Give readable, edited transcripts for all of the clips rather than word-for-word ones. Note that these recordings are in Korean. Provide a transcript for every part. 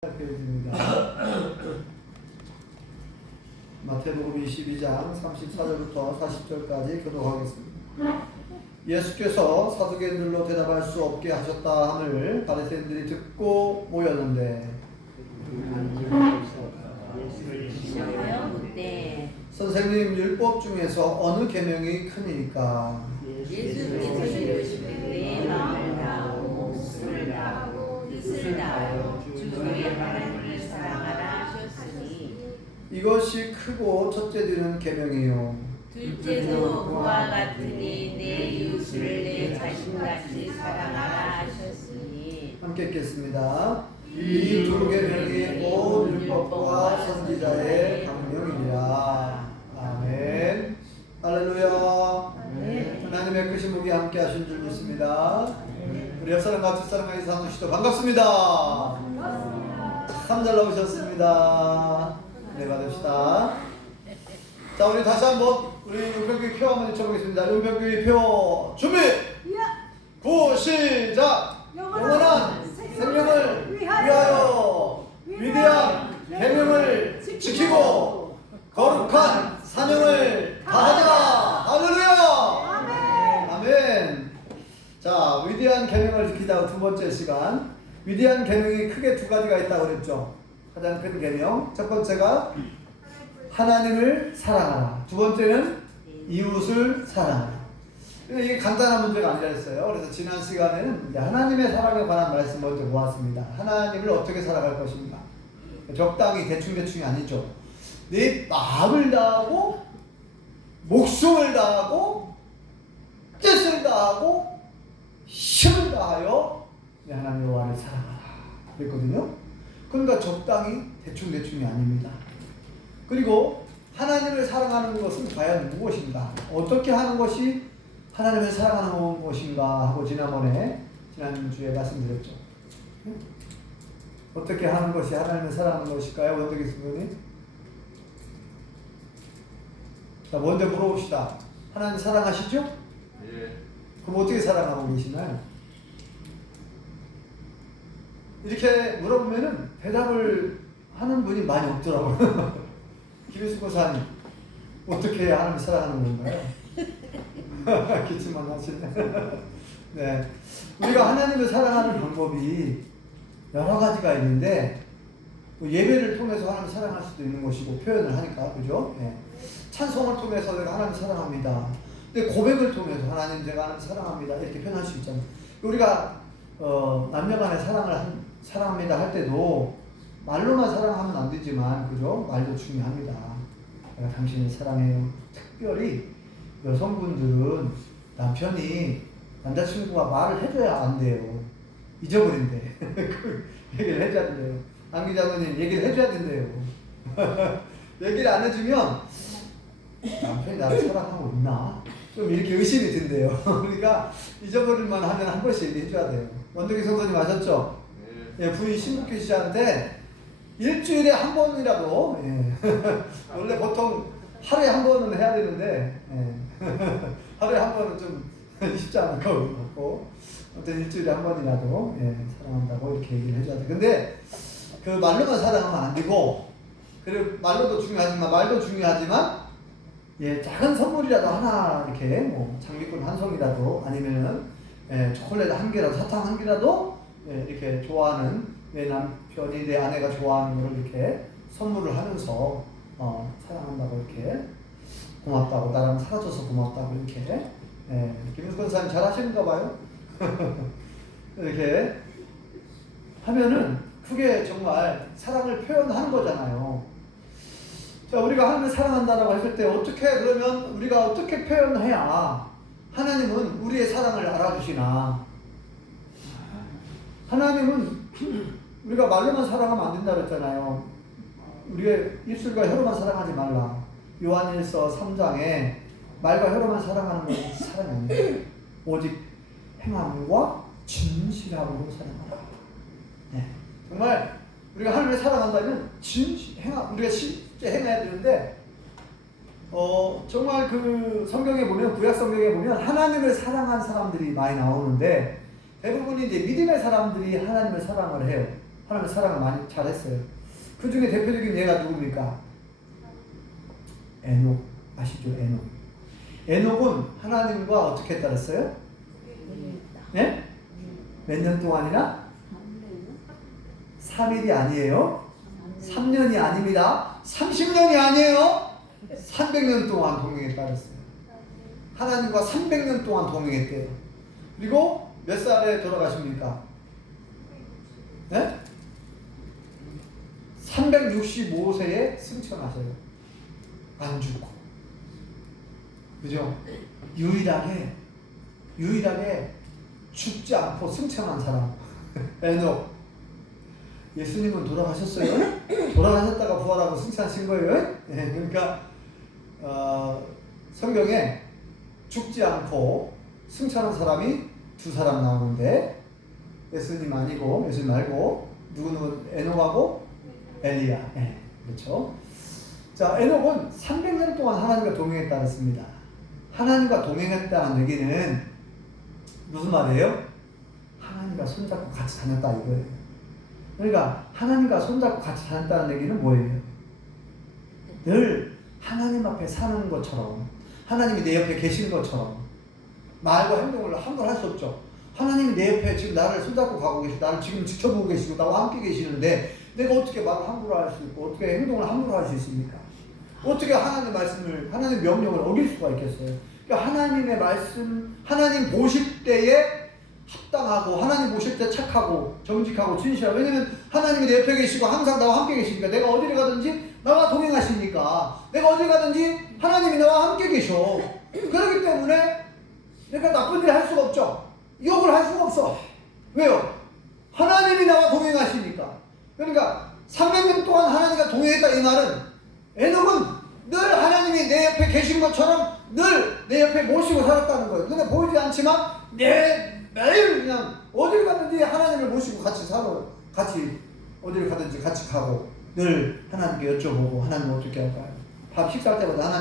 드립니다. 마태복음 22장 34절부터 40절까지 교독하겠습니다. 예수께서 사두개인들로 대답할 수 없게 하셨다 함을 바리새인들이 듣고 모였는데 선생님, 율법 중에서 어느 계명이 크니까? 예수께서 이르시되 내 마음을 다하고 목숨을 다하고 뜻을 다하여 주 너희 하나님을 사랑하라 하셨으니 이것이 크고 첫째 되는 계명이요 둘째도 그와 같으니 내 이웃을 내 자신같이 사랑하라 하셨으니. 함께 읽겠습니다. 이 두 계명이 온 율법과 선지자의 강령이니라. 아멘. 할렐루야. 하나님의 크신 목이 함께 하신 줄 믿습니다. 우리 옆사람과 뒷사람과 이사무시도 반갑습니다. 참 잘 나오셨습니다. 네, 받읍시다. 자, 우리 다시 한번 우리 은평교회 표 한번 외쳐보겠습니다. 은평교회 표 준비! 구 시작! 영원한 생명을 위하여 위대한 계명을 지키고 거룩한 사명을 다하자. 할렐루야. 아멘. 자, 위대한 계명을 지키자. 두 번째 시간. 위대한 계명이 크게 두 가지가 있다고 그랬죠. 가장 큰 계명. 첫 번째가 하나님을 사랑하라. 두 번째는 이웃을 사랑하라. 이게 간단한 문제가 아니라 했어요. 그래서 지난 시간에는 이제 하나님의 사랑에 관한 말씀 먼저 모았습니다. 하나님을 어떻게 살아갈 것인가. 적당히 대충대충이 아니죠. 내 마음을 다하고 목숨을 다하고 뜻을 다하고 힘을 다하여 내 하나님의 왕을 사랑하라 그랬거든요. 그러니까 적당히 대충대충이 아닙니다. 그리고 하나님을 사랑하는 것은 과연 무엇인가? 어떻게 하는 것이 하나님을 사랑하는 것인가 하고 지난주에 말씀드렸죠. 어떻게 하는 것이 하나님을 사랑하는 것일까요? 원덕이 선생님? 자, 먼저 물어봅시다. 하나님 사랑하시죠? 예. 그럼 어떻게 사랑하고 계시나요? 이렇게 물어보면은 대답을 하는 분이 많이 없더라고요. 김희수 고사님, 어떻게 해야 하나님을 사랑하는 건가요? 기침만 하시네. 네. 우리가 하나님을 사랑하는 방법이 여러 가지가 있는데, 예배를 통해서 하나님을 사랑할 수도 있는 것이고, 표현을 하니까, 그죠? 네. 찬송을 통해서 내가 하나님을 사랑합니다. 근데 고백을 통해서 하나님 제가 하나님을 사랑합니다. 이렇게 표현할 수 있잖아요. 우리가, 남녀간의 사랑합니다 할 때도 말로만 사랑하면 안 되지만, 그죠? 말도 중요합니다. 내가 당신을 사랑해요. 특별히 여성분들은 남자친구가 말을 해줘야 안 돼요. 잊어버린대. 그 얘기를 해줘야 된대요. 안 기자님 얘기를 해줘야 된대요. 얘기를 안 해주면 남편이 나를 사랑하고 있나? 좀 이렇게 의심이 든대요. 그러니까 잊어버릴만 하면 한 번씩 얘기해줘야 돼요. 원덕이 성도님 아셨죠? 예, 부인 신국규 씨한테 일주일에 한 번이라도, 예. 원래 보통 하루에 한 번은 해야 되는데, 예. 하루에 한 번은 좀 쉽지 않을 것 같고, 아무튼 일주일에 한 번이라도, 예, 사랑한다고 이렇게 얘기를 해줘야 돼. 근데 그 말로만 사랑하면 안 되고, 그리고 말도 중요하지만, 예, 작은 선물이라도 하나 이렇게 뭐 장미꽃 한 송이라도 아니면은 예, 초콜릿 한 개라도 사탕 한 개라도 예, 이렇게 좋아하는 내 남편이 내 아내가 좋아하는 걸 이렇게 선물을 하면서 사랑한다고 이렇게 고맙다고 나랑 살아줘서 고맙다고 이렇게 예, 김윤수 권사님 잘 하시는가 봐요. 이렇게 하면은 그게 정말 사랑을 표현하는 거잖아요. 자, 우리가 하나님을 사랑한다라고 했을 때 그러면 우리가 어떻게 표현해야 하나님은 우리의 사랑을 알아주시나? 하나님은 우리가 말로만 사랑하면 안 된다고 했잖아요. 우리의 입술과 혀로만 사랑하지 말라. 요한일서 3장에 말과 혀로만 사랑하는 것은 사랑이 아니에요. 오직 행함과 진실함으로 사랑하라. 네. 정말 우리가 하나님을 사랑한다면 우리가 실제 행해야 되는데, 정말 그 성경에 보면, 구약 성경에 보면 하나님을 사랑한 사람들이 많이 나오는데, 대부분이 이제 믿음의 사람들이 하나님을 사랑을 해요. 하나님의 사랑을 많이 잘했어요. 그 중에 대표적인 예가 누굽니까? 에녹. 아시죠? 에녹. 에녹은 하나님과 어떻게 따랐어요? 네? 몇 년 동안이나? 3일이 아니에요. 3년이 아닙니다. 30년이 아니에요. 300년 동안 동행에 따랐어요. 하나님과 300년 동안 동행했대요. 그리고 몇 살에 돌아가십니까? 네? 365세에 승천하셔요. 안 죽고. 그죠? 유일하게 죽지 않고 승천한 사람. 에녹. 예수님은 돌아가셨어요? 돌아가셨다가 부활하고 승천하신 거예요? 네, 그러니까 성경에 죽지 않고 승천한 사람이 두 사람 나오는데 예수님 아니고 예수님 말고 누구는 에녹하고 엘리야. 네, 그렇죠. 자, 에녹은 300년 동안 하나님과 동행했다 그랬습니다. 하나님과 동행했다는 얘기는 무슨 말이에요? 하나님과 손잡고 같이 다녔다 이거예요. 그러니까 하나님과 손잡고 같이 다녔다는 얘기는 뭐예요? 늘 하나님 앞에 사는 것처럼 하나님이 내 옆에 계시는 것처럼 말과 행동을 함부로 할 수 없죠. 하나님이 내 옆에 지금 나를 손잡고 가고 계시고 나를 지금 지켜보고 계시고 나와 함께 계시는데 내가 어떻게 말을 함부로 할 수 있고 어떻게 행동을 함부로 할 수 있습니까? 어떻게 하나님의 말씀을 하나님의 명령을 어길 수가 있겠어요? 그러니까 하나님의 말씀 하나님 보실 때에 합당하고 하나님 보실 때 착하고 정직하고 진실하고 왜냐면 하나님이 내 옆에 계시고 항상 나와 함께 계시니까 내가 어디를 가든지 나와 동행하시니까 내가 어디 가든지 하나님이 나와 함께 계셔. 그렇기 때문에 내가 나쁜 일 할 수가 없죠. 욕을 할 수가 없어. 왜요? 하나님이 나와 동행하시니까. 그러니까 300년 동안 하나님과 동행했다 이 말은 에녹은 늘 하나님이 내 옆에 계신 것처럼 늘 내 옆에 모시고 살았다는 거예요. 눈에 보이지 않지만 매일 그냥 어딜 가든지 하나님을 모시고 같이 살아요. 같이 어딜 가든지 같이 가고 늘 하나님께 여쭤보고 하나님 어떻게 할까요? 밥 식사할 때마다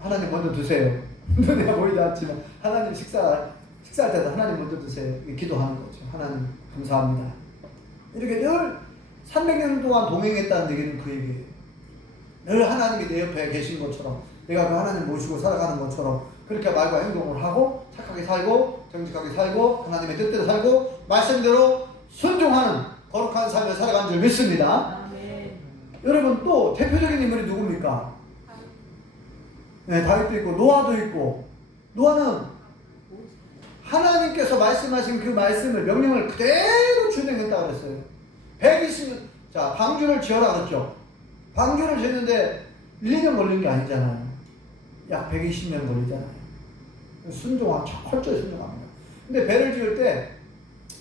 하나님 먼저 드세요. 눈에 보이지 않지만 하나님 식사할 때도 하나님 먼저 드세요. 기도하는 거죠. 하나님 감사합니다. 이렇게 늘 300년 동안 동행했다는 얘기는 그 얘기예요. 늘 하나님이 내 옆에 계신 것처럼 내가 그 하나님 모시고 살아가는 것처럼 그렇게 말과 행동을 하고 착하게 살고 정직하게 살고 하나님의 뜻대로 살고 말씀대로 순종하는 거룩한 삶을 살아가는 줄 믿습니다. 아멘. 여러분 또 대표적인 인물이 누굽니까? 네, 다윗도 있고 노아도 있고 노아는 하나님께서 말씀하신 그 말씀을 명령을 그대로 준행했다고 그랬어요. 120년 자 방주를 지어라 그랬죠. 방주를 짓는데 1-2년 걸린 게 아니잖아요. 약 120년 걸리잖아요. 순종한 철저히 순종합니다. 근데 배를 지을 때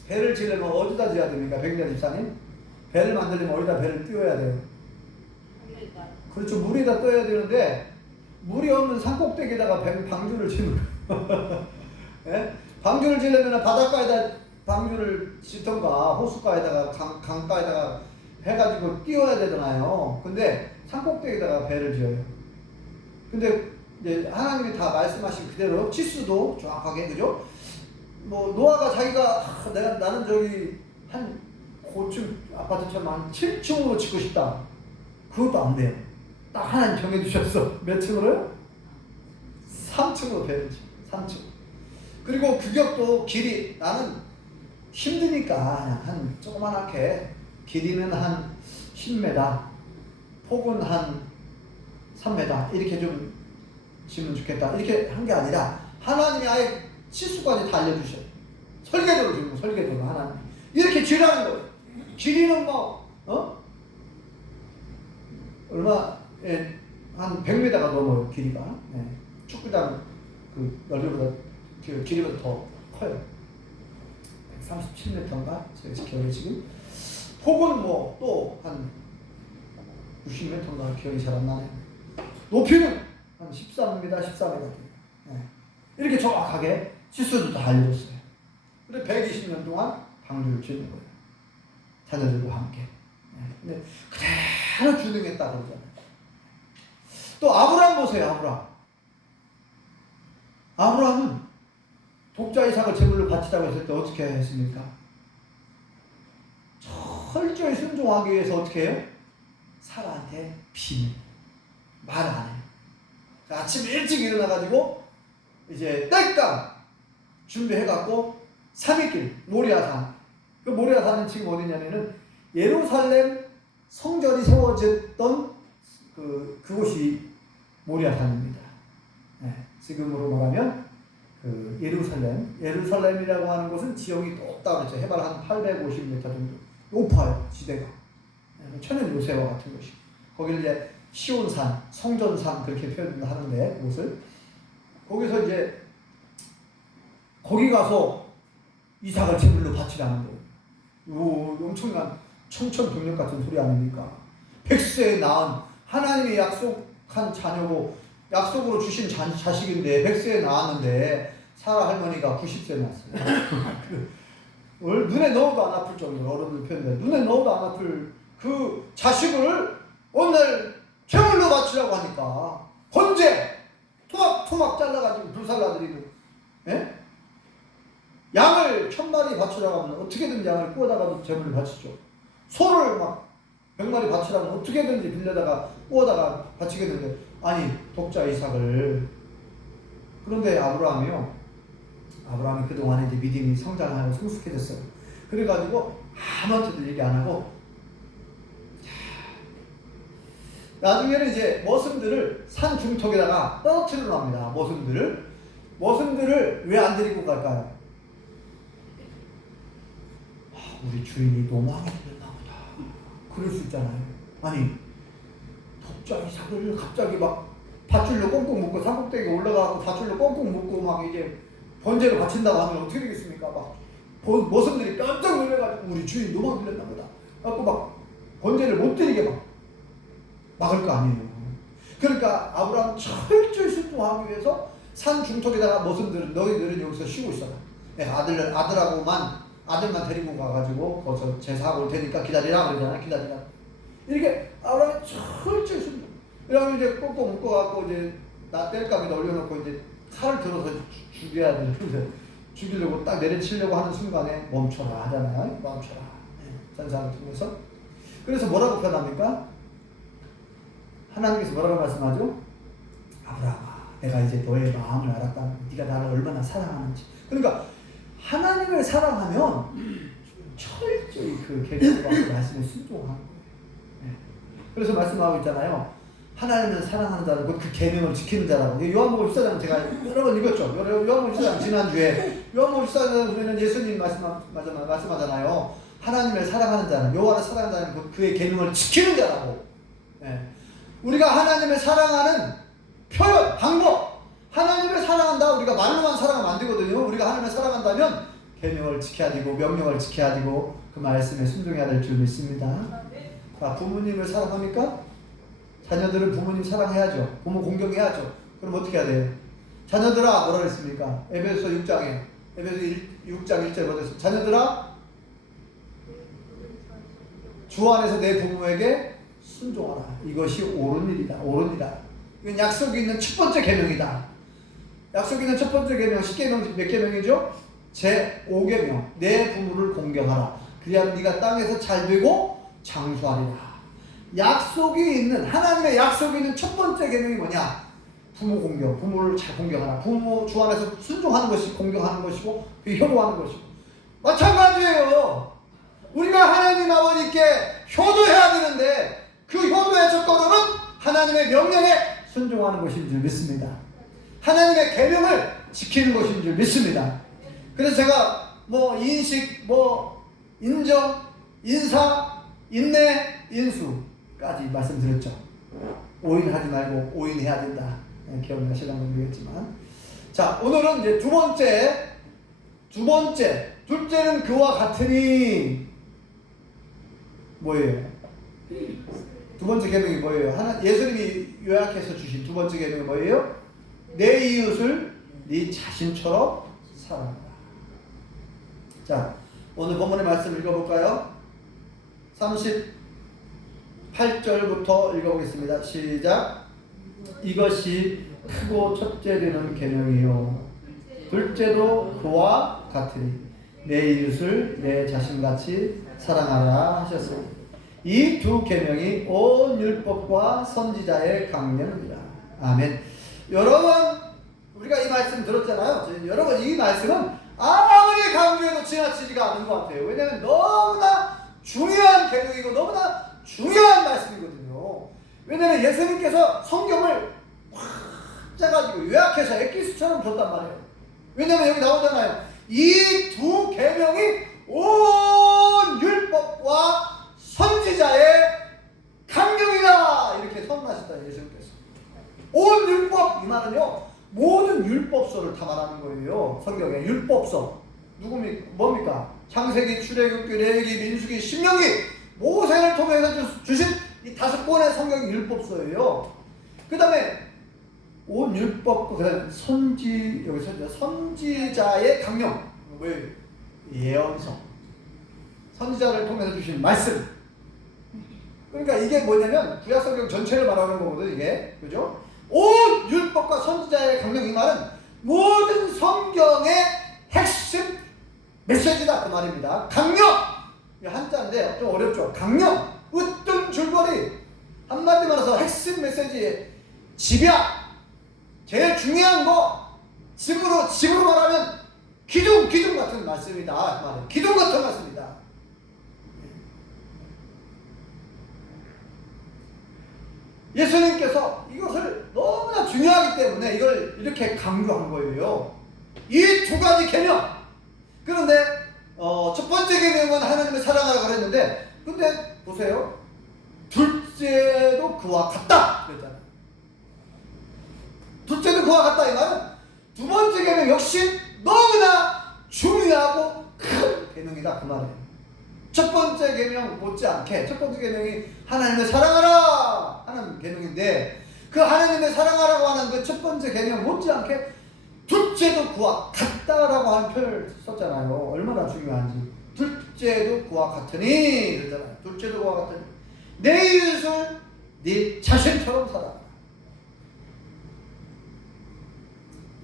배를 지으려면 어디다 지어야 됩니까? 백년 집사님? 배를 만들려면 어디다 배를 띄워야 돼요? 그렇죠. 물에다 떠야 되는데 물이 없는 산꼭대기에다가 방주를 지는 거예요. 네? 방주를 지으려면 바닷가에다 방주를 짓던가 호숫가에다가 강가에다가 해가지고 띄워야 되잖아요. 근데 산꼭대기에다가 배를 지어요. 근데 이제 하나님이 다 말씀하신 그대로 치수도 정확하게 그죠? 뭐 노아가 자기가 나는 저기 한 고층 아파트처럼 한 7층으로 짓고 싶다. 그것도 안 돼요. 딱 하나님 정해주셨어. 몇 층으로요? 3층으로 배를 지어. 3층. 그리고 규격도 길이 나는 힘드니까 그냥 한 조그만하게 길이는 한 10m, 폭은 한 3m 이렇게 좀 지으면 좋겠다. 이렇게 한 게 아니라 하나님이 아예 치수까지 다 알려주셔요. 설계도를 주는 거, 설계도를 하나님. 이렇게 지으라는 거예요. 길이는 얼마에 한 100m가 넘어요. 길이가. 네. 축구장 그 넓이보다 길이보다 더 커요. 137m인가? 제가 기억이 지금. 폭은 또 한 60m인가 기억이 잘 안 나네요. 높이는 한 13m, 14m. 네. 이렇게 정확하게 치수도 다 알려줬어요. 근데 120년 동안 방주를 짓는 거예요. 자녀들과 함께. 네. 근데 그대로 준행했다 그러잖아요. 또 아브라함 보세요. 아브라함은 독자 이삭을 제물로 바치자고 했을 때 어떻게 했습니까? 철저히 순종하기 위해서 어떻게 해요? 사라한테 비밀 말 안 해요. 아침 일찍 일어나가지고 이제 땡깡 준비해갖고 3일길 모리아산. 그 모리아산은 지금 어디냐면은 예루살렘 성전이 세워졌던 그곳이 모리아산입니다. 네, 지금으로 말하면 그 예루살렘이라고 하는 곳은 지형이 높다 그랬죠. 해발 한 850m 정도 높아요 지대가. 네, 천연 요새와 같은 곳이. 거기를 이제 시온산, 성전산 그렇게 표현하는데 그곳을 거기서 이제 거기 가서 이삭을 제물로 바치라는 거예요. 요 엄청난 청천벽력 같은 소리 아닙니까? 100세에 낳은 하나님이 약속한 자녀고 약속으로 주신 자식인데 100세에 낳았는데 사라 할머니가 90세에 낳았어요. 눈에 넣어도 안 아플 정도로 어른들 표현돼. 눈에 넣어도 안 아플 그 자식을 오늘 제물로 바치라고 하니까 번제 토막 잘라가지고 불살라드리고, 예? 양을 1000마리 바치라고 하면 어떻게든지 양을 구워다가도 제물을 바치죠. 소를 막 100마리 바치라면 어떻게든지 빌려다가 구워다가 바치겠는데 아니 독자 이삭을. 그런데 아브라함이 그동안에 이제 믿음이 성장하고 성숙해졌어요. 그래가지고 아무한테도 얘기 안 하고 나중에는 이제 머슴들을 산 중턱에다가 떨어뜨려 놔합니다. 머슴들을 왜 안 데리고 갈까요? 우리 주인이 너무 하게 됐나 보다. 그럴 수 있잖아요. 아니 독자 이삭을 갑자기 막 밧줄로 꽁꽁 묶고 산꼭대기에 올라가고 밧줄로 꽁꽁 묶고 막 이제 번제를 바친다고 하면 어떻게 되겠습니까? 막 머슴들이 깜짝 놀라가지고 우리 주인 너무 하게 됐나 보다. 그래갖고 막 번제를 못 드리게 막을 거 아니에요. 그러니까 아브라함 철저히 순종하기 위해서 산 중턱에다가 머슴들은 너희들은 여기서 쉬고 있어라. 아들만 데리고 가가지고 거기서 제사하고 올 테니까 기다리라 그러잖아. 기다리라. 이렇게 아브라함이 철저히 순종. 이러면 이제 꽁꽁 묶어갖고 이제 나 뗄감에다 올려놓고 이제 칼을 들어서 죽여야 되는데 죽이려고 딱 내려치려고 하는 순간에 멈춰라 하잖아요. 멈춰라. 전사를 통해서. 그래서 뭐라고 표현합니까? 하나님께서 뭐라고 말씀하죠? 아브라함아, 내가 이제 너의 마음을 알았다. 네가 나를 얼마나 사랑하는지. 그러니까 하나님을 사랑하면 철저히 그 계명과 그 말씀에 순종하는 거예요. 네. 그래서 말씀하고 있잖아요. 하나님을 사랑하는 자라고 그 계명을 지키는 자라고. 요한복음 14장 제가 여러 번 읽었죠. 요한복음 14장 지난주에 요한복음 14장 보면은 예수님 말씀하잖아요. 하나님을 사랑하는 자는 여호와를 사랑하는 자는 그의 계명을 지키는 자라고. 네. 우리가 하나님을 사랑하는 표현, 방법. 하나님을 사랑한다. 우리가 말로만 사랑하면 안 되거든요. 우리가 하나님을 사랑한다면 계명을 지켜야 되고 명령을 지켜야 되고 그 말씀에 순종해야 될 줄 믿습니다. 자, 부모님을 사랑합니까? 자녀들은 부모님 사랑해야죠. 부모 공경해야죠. 그럼 어떻게 해야 돼요? 자녀들아 뭐라 그랬습니까? 에베소 6장 1절 뭐랬어요? 자녀들아 주 안에서 내 부모에게 순종하라. 이것이 옳은 일이다. 이건 약속이 있는 첫 번째 계명이다. 약속이 있는 첫 번째 계명 10계명 몇 계명이죠? 제 5계명 내 부모를 공경하라. 그래야 네가 땅에서 잘 되고 장수하리라. 약속이 있는 하나님의 약속이 있는 첫 번째 계명이 뭐냐? 부모 공경, 부모를 잘 공경하라. 부모 주 안에서 순종하는 것이 공경하는 것이고 효도하는 것이고 마찬가지예요. 우리가 하나님 아버지께 효도해야 되는데 그 효도의 첫걸음은 하나님의 명령에 순종하는 것인 줄 믿습니다. 하나님의 계명을 지키는 것인 줄 믿습니다. 그래서 제가 인식, 인정, 인사, 인내, 인수까지 말씀드렸죠. 오인하지 말고 오인해야 된다. 기억나시는 건 모르겠지만. 자, 오늘은 이제 둘째는 그와 같으니 뭐예요? 두 번째 계명이 뭐예요? 예수님이 요약해서 주신 두 번째 계명이 뭐예요? 내 이웃을 네 자신처럼 사랑하라. 자, 오늘 본문의 말씀 읽어볼까요? 38절부터 읽어보겠습니다. 시작. 이것이 크고 첫째 되는 계명이요 둘째도 그와 같으니 내 이웃을 내 자신같이 사랑하라 하셨습니다. 이 두 계명이 온 율법과 선지자의 강령이라. 아멘. 여러분, 우리가 이 말씀 들었잖아요. 여러분, 이 말씀은 아무리 강조해도 지나치지가 않은 것 같아요. 왜냐하면 너무나 중요한 계명이고 너무나 중요한 말씀이거든요. 왜냐하면 예수님께서 성경을 확 짜가지고 요약해서 엑기스처럼 줬단 말이에요. 왜냐하면 여기 나오잖아요. 이 두 계명이 온 율법과 선지자의 강령이다, 이렇게 선언하셨다, 예수님께서. 온 율법, 이 말은요, 모든 율법서를 다 말하는 거예요. 성경에 율법서 뭡니까? 창세기, 출애굽기, 레위기, 민수기, 신명기, 모세를 통해서 주신 이 5권의 성경이 율법서예요. 그 다음에 온 율법과 그다음에 여기서 선지자의 강령, 왜 예언서, 선지자를 통해서 주신 말씀. 그러니까 이게 뭐냐면 구약 성경 전체를 말하는 거거든, 이게. 그죠? 온 율법과 선지자의 강령, 이 말은 모든 성경의 핵심 메시지다, 그 말입니다. 강령! 한자인데 좀 어렵죠. 강령! 으뜸 줄거리! 한마디 말해서 핵심 메시지, 집약! 제일 중요한 거! 집으로 말하면 기둥 같은 말씀이다, 그 말이에요. 기둥 같은 말씀이다. 예수님께서 이것을 너무나 중요하기 때문에 이걸 이렇게 강조한 거예요. 이 두 가지 계명. 그런데 첫 번째 계명은 하나님을 사랑하라 그랬는데, 근데 보세요. 둘째도 그와 같다 그랬잖아요. 둘째도 그와 같다, 이 말은 두 번째 계명 역시 너무나 중요하고 큰 계명이다, 그 말이에요. 첫 번째 계명 못지않게, 첫 번째 계명이 하나님을 사랑하라 하는 계명인데, 그 하나님을 사랑하라고 하는 그 첫 번째 계명 못지않게 둘째도 그와 같다라고 하는 표현을 썼잖아요. 얼마나 중요한지. 둘째도 그와 같으니 그러잖아요. 둘째도 그와 같으니 내 이웃을 네 자신처럼 사랑하라.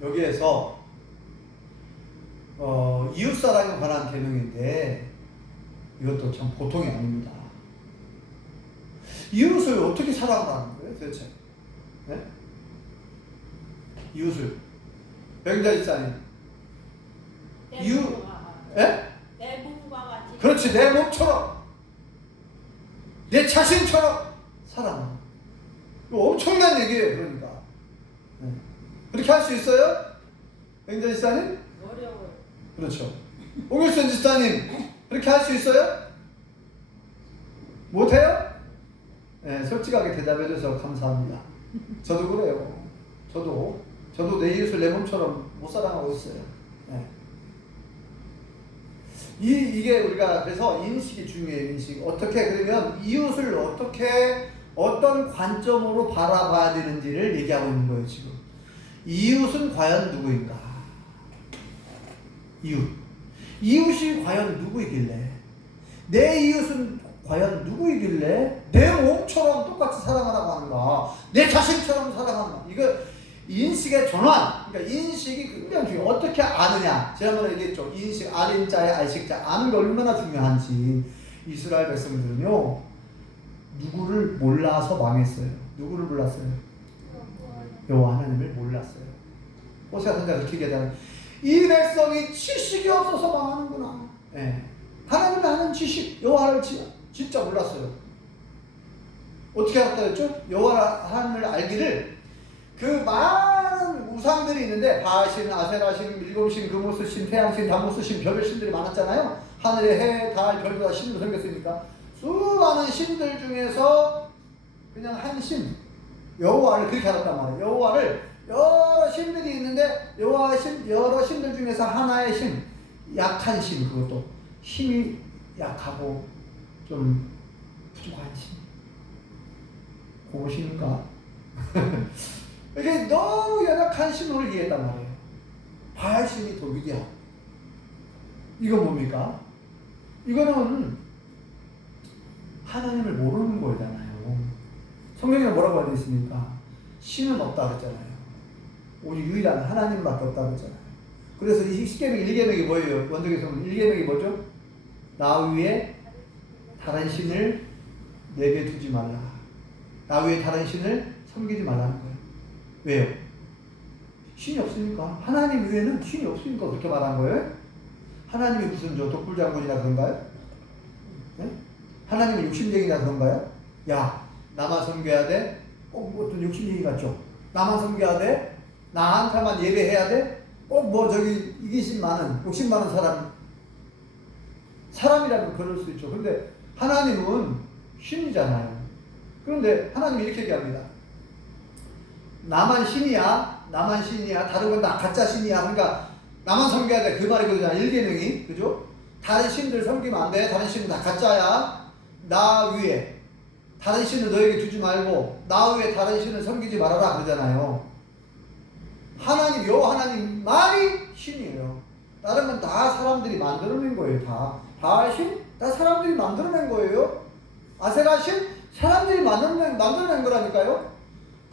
여기에서 이웃사랑에 관한 계명인데, 이것도 참 보통이 아닙니다. 이웃을 어떻게 사랑하는 거예요, 도대체? 네? 이웃을. 백자 집사님. 이웃, 예? 내 몸과 같이. 그렇지, 내 몸처럼, 내 자신처럼 사랑하는. 이거 엄청난 얘기예요, 그러니까. 네. 그렇게 할 수 있어요? 백자 집사님? 어려워요. 그렇죠. 오길선 집사님, 그렇게 할 수 있어요? 못해요? 네, 솔직하게 대답해줘서 감사합니다. 저도 그래요. 저도 내 이웃을 내 몸처럼 못 사랑하고 있어요. 네. 이게 우리가 그래서 인식이 중요해요. 인식. 어떻게, 그러면 이웃을 어떤 관점으로 바라봐야 되는지를 얘기하고 있는 거예요, 지금. 이웃은 과연 누구인가? 이웃이 과연 누구이길래? 내 이웃은 과연 누구이길래 내 몸처럼 똑같이 사랑하라고 하는가? 내 자신처럼 사랑하는가? 이거 인식의 전환. 그러니까 인식이 굉장히 중요해요. 어떻게 아느냐? 지난번에 얘기했죠. 인식, 알인자의 알식자. 아는 게 얼마나 중요한지. 이스라엘 백성들은요, 누구를 몰라서 망했어요. 누구를 몰랐어요? 여호와 하나님을 몰랐어요. 호세아 선지자가 그렇게 얘기하잖아요. 이 백성이 지식이 없어서 망하는구나. 네. 하나님을 아는 지식, 여호와를 진짜 몰랐어요. 어떻게 알았다 했죠? 여호와 하나님을 알기를, 그 많은 우상들이 있는데, 바알신, 아세라신, 일곱신, 금오스신, 태양신, 담오스신, 별별 신들이 많았잖아요. 하늘에 해, 달, 별도 다 신으로 생겼으니까 수많은 신들 중에서 그냥 한 신, 여호와를 그렇게 알았단 말이에요. 여호와를, 여러 신들이 있는데 여러 신들 중에서 하나의 신, 약한 신, 그것도 힘이 약하고 좀 부족한 신, 그거 신인가? 이게 너무 연약한 신으로 이해했단 말이에요. 바알신이 더 위대하고. 이건 뭡니까? 이거는 하나님을 모르는 거잖아요. 성경에 뭐라고 되어 있습니까? 신은 없다 그랬잖아요. 오직 유일한 하나님밖에 없다 그랬잖아요. 그래서 이 10계명 1계명이 뭐예요? 원독에서는 1계명이 뭐죠? 나 위에 다른 신을 내게 두지 말라. 나 외에 다른 신을 섬기지 말라는 거예요. 왜요? 신이 없으니까. 하나님 외에는 신이 없으니까 그렇게 말한 거예요. 하나님이 무슨 저 독불장군이나 그런가요? 네? 하나님이 욕심쟁이나 그런가요? 야, 나만 섬겨야 돼? 꼭 어떤 욕심쟁이 같죠? 나만 섬겨야 돼? 나한테만 예배해야 돼? 꼭 뭐 저기 이기심 많은, 욕심 많은 사람이라면 그럴 수 있죠. 근데 하나님은 신이잖아요. 그런데 하나님이 이렇게 얘기합니다. 나만 신이야, 나만 신이야, 다른 건 다 가짜 신이야. 그러니까 나만 섬겨야 돼. 그 말이 그거잖아. 일계명이. 그죠? 다른 신들 섬기면 안 돼. 다른 신은 다 가짜야. 나 위에 다른 신을 너에게 두지 말고 나 위에 다른 신을 섬기지 말아라 그러잖아요. 하나님, 여호와 하나님만이 신이에요. 다른 건 다 사람들이 만들어낸 거예요. 다 신? 다 사람들이 만들어낸 거예요. 아세라 신? 사람들이 만들어낸 거라니까요.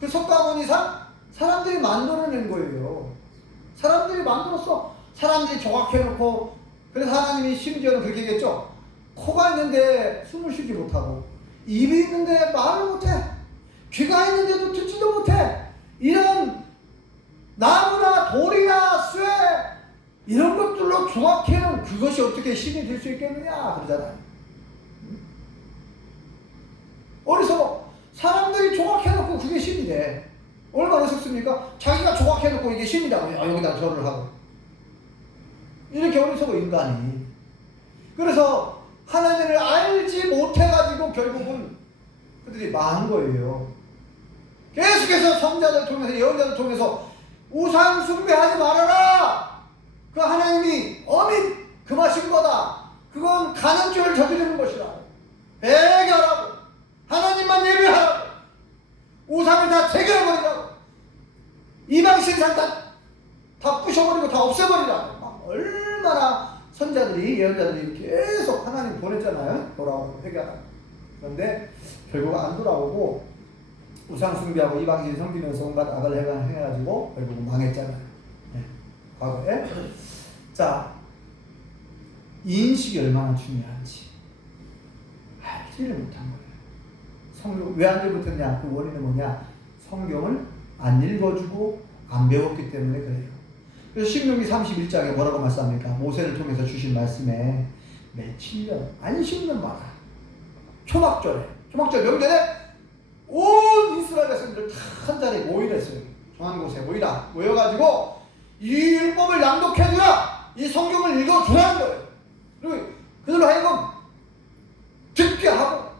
그 석가모니상? 사람들이 만들어낸 거예요. 사람들이 만들었어. 사람들이 조각해놓고. 그래서 하나님이 심지어는 그렇게 얘기했죠. 코가 있는데 숨을 쉬지 못하고, 입이 있는데 말을 못해, 귀가 있는데도 듣지도 못해. 이런 나무나 돌이나 쇠 이런 것들로 조각해놓은 그것이 어떻게 신이 될 수 있겠느냐 그러잖아요. 어디서 사람들이 조각해놓고 그게 신이 돼. 얼마나 어색습니까? 자기가 조각해놓고 이게 신이라고 여기다 절을 하고. 이렇게 어리석어 인간이. 그래서 하나님을 알지 못해가지고 결국은 그들이 망한 거예요. 계속해서 성자들 통해서, 예언자들 통해서 우상 숭배하지 말아라. 그 하나님이 어민 금하신 거다. 그건 간음죄를 저지르는 것이라. 배결하고 하나님만 예배하라고. 우상을 다 제거해버리라고. 이방신상 다 부셔버리고 다 없애버리라고. 막 얼마나 선자들이, 예언자들이 계속 하나님 보냈잖아요. 돌아오고 회개하라. 그런데 결국 안 돌아오고 우상 숭배하고 이방신 섬기면서 온갖 악을 행해가지고 결국 망했잖아요. 네. 과거에. 자, 인식이 얼마나 중요한지 알지를 못한 거예요. 성경 왜 안 읽었냐? 그 원인은 뭐냐? 성경을 안 읽어주고 안 배웠기 때문에 그래요. 그래서 신명기 31장에 뭐라고 말씀합니까? 모세를 통해서 주신 말씀에 매 7년 안식년 마다 초막절 명절에 온 이스라엘 백성들 다 한 자리에 모이랬어요. 정한 곳에 모여가지고 이 율법을 낭독해주라, 이 성경을 읽어주라는 거예요. 그리고 그들로 하여금 듣게 하고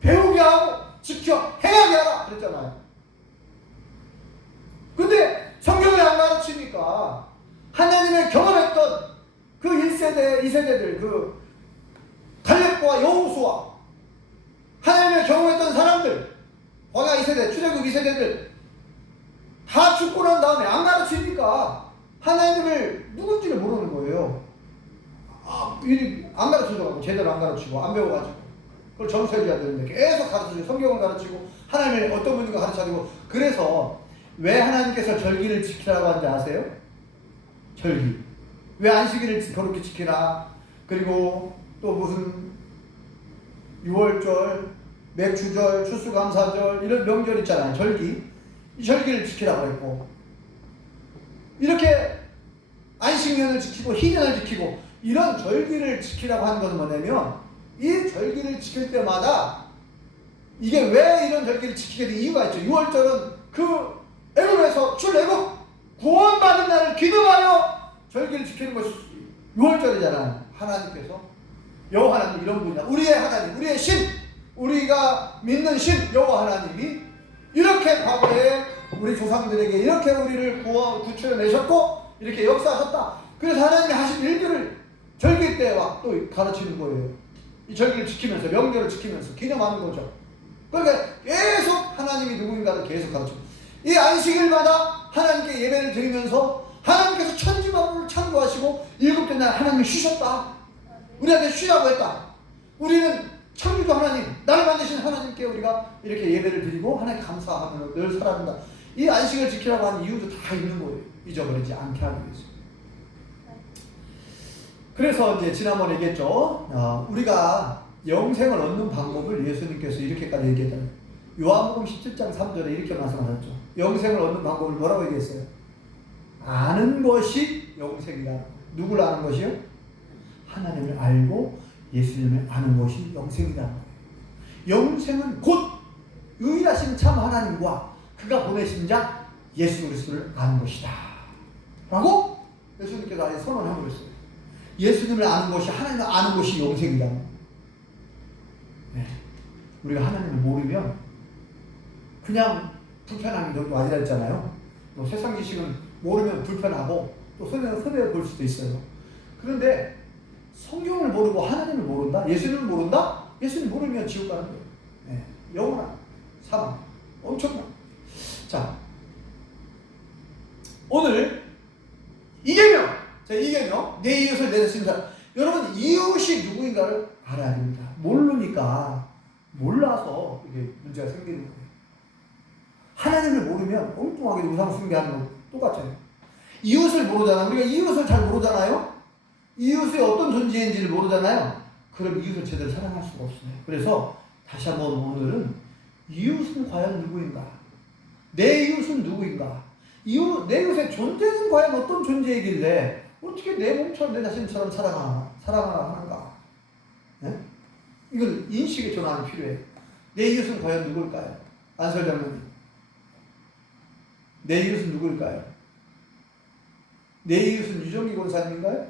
배우게 하고 지켜 행하게 하라 그랬잖아요. 근데 성경을 안 가르치니까 하나님의 경험했던 그 1세대, 2세대들, 그 갈렙과 여호수아, 하나님의 경험했던 사람들, 광야 2세대, 출애굽 2세대들 다 죽고 난 다음에 안 가르치니까 하나님을 누군지를 모르는 거예요. 안 가르쳐줘가지고, 제대로 안 가르치고 안 배워가지고 그걸 전수해줘야 되는데 계속 가르쳐주고 성경을 가르치고 하나님을 어떤 분인가 가르쳐주고. 그래서 왜 하나님께서 절기를 지키라고 하는지 아세요? 절기. 왜 안식일을 그렇게 지키라. 그리고 또 무슨 6월절, 맥주절, 추수감사절 이런 명절 있잖아요. 절기. 이 절기를 지키라고 했고, 이렇게 안식년을 지키고 희년을 지키고 이런 절기를 지키라고 하는 것은 뭐냐면, 이 절기를 지킬 때마다 이게 왜 이런 절기를 지키게 된 이유가 있죠. 6월절은 그 애굽에서 출애굽 구원받은 날을 기념하여 절기를 지키는 것이 6월절이잖아요. 하나님께서, 여호와 하나님 이런 분이다. 우리의 하나님, 우리의 신, 우리가 믿는 신 여호와 하나님이 이렇게 과거에 우리 조상들에게 이렇게 우리를 구출해내셨고 이렇게 역사하셨다. 그래서 하나님이 하신 일들을 절기 때와 또 가르치는 거예요. 이 절기를 지키면서, 명절을 지키면서 기념하는 거죠. 그러니까 계속 하나님이 누구인가를 계속 가르쳐. 이 안식일마다 하나님께 예배를 드리면서 하나님께서 천지만물을 창조하시고 일곱째 날 하나님이 쉬셨다. 우리한테 쉬라고 했다. 우리는 창조주 하나님, 나를 만드신 하나님께 우리가 이렇게 예배를 드리고 하나님께 감사하며 늘 살아간다. 이 안식을 지키라고 하는 이유도 다 있는 거예요. 잊어버리지 않게 하기 위해서. 그래서 이제 지난번에 얘기했죠. 우리가 영생을 얻는 방법을 예수님께서 이렇게까지 얘기했잖아요. 요한복음 17장 3절에 이렇게 말씀하셨죠. 영생을 얻는 방법을 뭐라고 얘기했어요? 아는 것이 영생이다. 누굴 아는 것이요? 하나님을 알고 예수님을 아는 것이 영생이다. 영생은 곧 유일하신 참 하나님과 그가 보내신 자 예수 그리스도를 아는 것이다 라고 예수님께서 아예 선언하고 있어요. 예수님을 아는 것이, 하나님을 아는 것이 영생이다. 네. 우리가 하나님을 모르면 그냥 불편한 정도 아니라 했잖아요. 또 세상 지식은 모르면 불편하고 또 손해 볼 수도 있어요. 그런데 성경을 모르고 하나님을 모른다? 예수님을 모른다? 예수님 모르면 지옥 가는 거예요. 네. 영원한 사망. 엄청난. 자, 오늘 이계명. 자, 이계명. 내 이웃을 내 자신을 사랑. 여러분, 이웃이 누구인가를 알아야 됩니다. 모르니까, 몰라서 이게 문제가 생기는 거예요. 하나님을 모르면 엉뚱하게 우상 숭배하는 거 똑같아요. 이웃을 모르잖아. 우리가 이웃을 잘 모르잖아요. 이웃이 어떤 존재인지를 모르잖아요. 그럼 이웃을 제대로 사랑할 수가 없어요. 그래서 다시 한번 오늘은 이웃은 과연 누구인가? 내 이웃은 누구인가? 내 이웃의 존재는 과연 어떤 존재이길래 어떻게 내 몸처럼 내 자신처럼 사랑하는가? 네? 이건 인식의 전환이 필요해요. 내 이웃은 과연 누굴까요? 안설장님, 내 이웃은 누굴까요? 내 이웃은 유정기 권사님인가요?